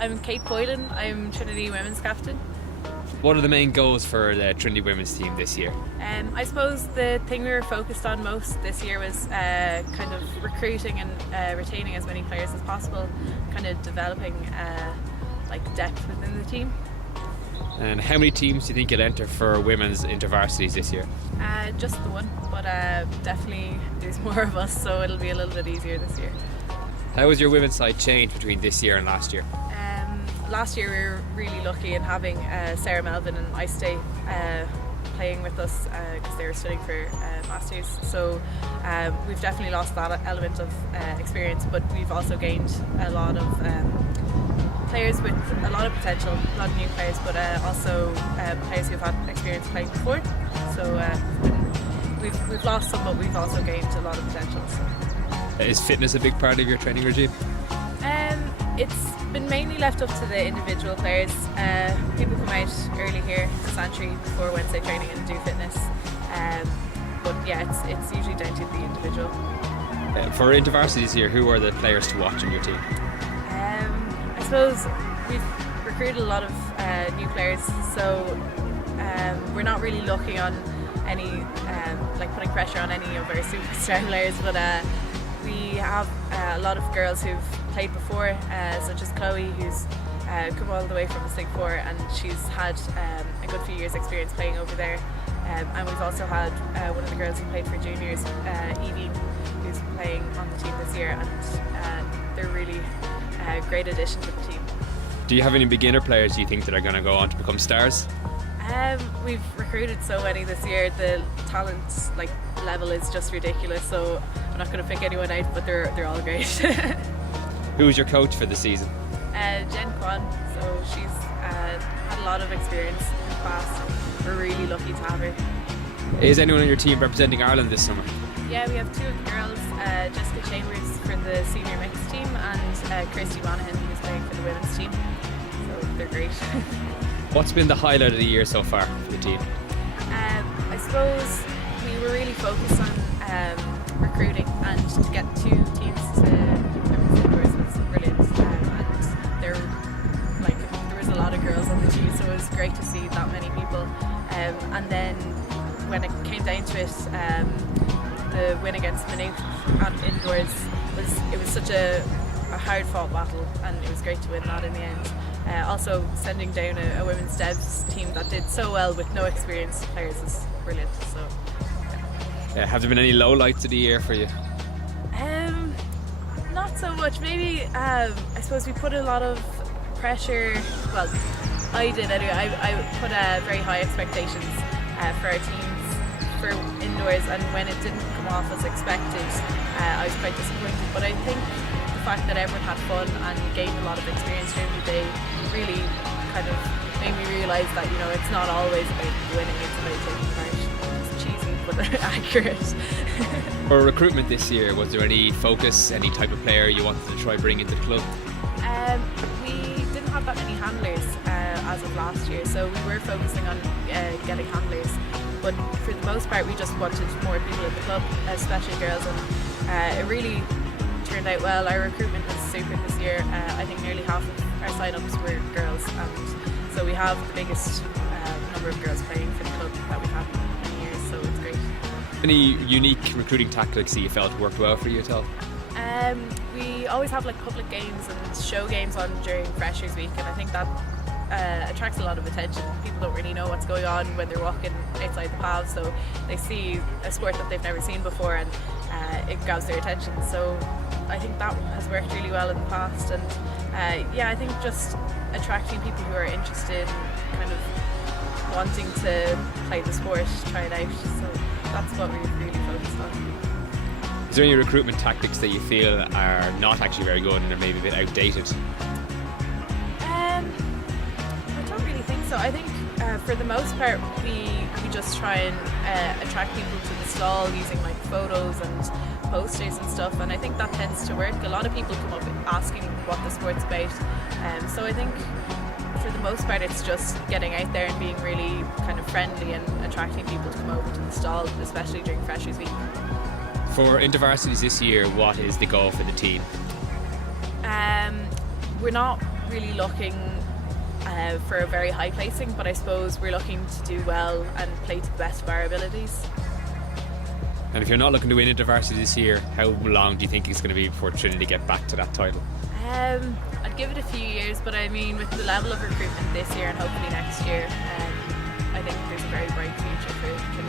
I'm Kate Boylan. I'm Trinity women's captain. What are the main goals for the Trinity women's team this year? I suppose the thing we were focused on most this year was kind of recruiting and retaining as many players as possible, kind of developing depth within the team. And how many teams do you think you'll enter for women's intervarsities this year? Just the one, but definitely there's more of us, so it'll be a little bit easier this year. How has your women's side changed between this year and last year? Last year we were really lucky in having Sarah Melvin and Ice Day playing with us because they were studying for masters, so we've definitely lost that element of experience, but we've also gained a lot of players with a lot of potential, a lot of new players, but also players who've had experience playing before, so we've lost some, but we've also gained a lot of potential. So. Is fitness a big part of your training regime? It's been mainly left up to the individual players. People come out early here to Santry before Wednesday training and do fitness, but yeah, it's usually down to the individual. For intervarsity this year, who are the players to watch in your team? I suppose we've recruited a lot of new players, so we're not really looking on any putting pressure on any of our superstar players, but we have a lot of girls who've played before, such as Chloe, who's come all the way from the Sig 4, and she's had a good few years experience playing over there, and we've also had one of the girls who played for juniors, Evie, who's playing on the team this year, and they're really a great addition to the team. Do you have any beginner players you think that are going to go on to become stars? We've recruited so many this year. The talent level is just ridiculous, so I'm not going to pick anyone out, but they're all great. Who is your coach for the season? Jen Kwan, so she's had a lot of experience in the past. We're really lucky to have her. Is anyone on your team representing Ireland this summer? Yeah, we have two of the girls, Jessica Chambers for the senior mixed team and Kirsty Monaghan, who's playing for the women's team, so they're great. What's been the highlight of the year so far for the team? I suppose we were really focused on recruiting, and to get two teams to women's indoors was brilliant, and there was a lot of girls on the team, so it was great to see that many people, and then when it came down to it, the win against Maynooth at indoors was such a hard fought battle, and it was great to win that in the end. Also sending down a women's devs team that did so well with no experienced players is brilliant. So have there been any lowlights of the year for you? Not so much. Maybe I suppose we put a lot of pressure. Well, I did anyway. I put very high expectations for our teams for indoors, and when it didn't come off as expected, I was quite disappointed. But I think the fact that everyone had fun and gained a lot of experience during the day really kind of made me realise that it's not always about winning, it's about taking part. It's cheesy but accurate. For recruitment this year, was there any focus, any type of player you wanted to try bring into the club? We didn't have that many handlers as of last year, so we were focusing on getting handlers, but for the most part we just wanted more people in the club, especially girls, and it really turned out well. Our recruitment was super this year. I think nearly half of our sign-ups were girls, and so we have the biggest number of girls playing for the club that we've had in many years, so it's great. Any unique recruiting tactics that you felt worked well for you at all? We always have public games and show games on during Freshers Week, and I think that attracts a lot of attention. People don't really know what's going on when they're walking outside the paths, so they see a sport that they've never seen before, and it grabs their attention. So I think that has worked really well in the past, and I think just attracting people who are interested and kind of wanting to play the sport, try it out. So that's what we've really focused on. Is there any recruitment tactics that you feel are not actually very good and are maybe a bit outdated? I don't really think so. I think for the most part we just try and attract people to the stall using photos and posters and stuff, and I think that tends to work. A lot of people come up asking what the sport's about, so I think for the most part it's just getting out there and being really kind of friendly and attracting people to come over to the stall, especially during Freshers Week. For intervarsities this year, what is the goal for the team? We're not really looking for a very high placing, but I suppose we're looking to do well and play to the best of our abilities. And if you're not looking to win InterVarsity this year, how long do you think it's going to be before Trinity get back to that title? I'd give it a few years, but I mean, with the level of recruitment this year and hopefully next year, I think there's a very bright future for Trinity.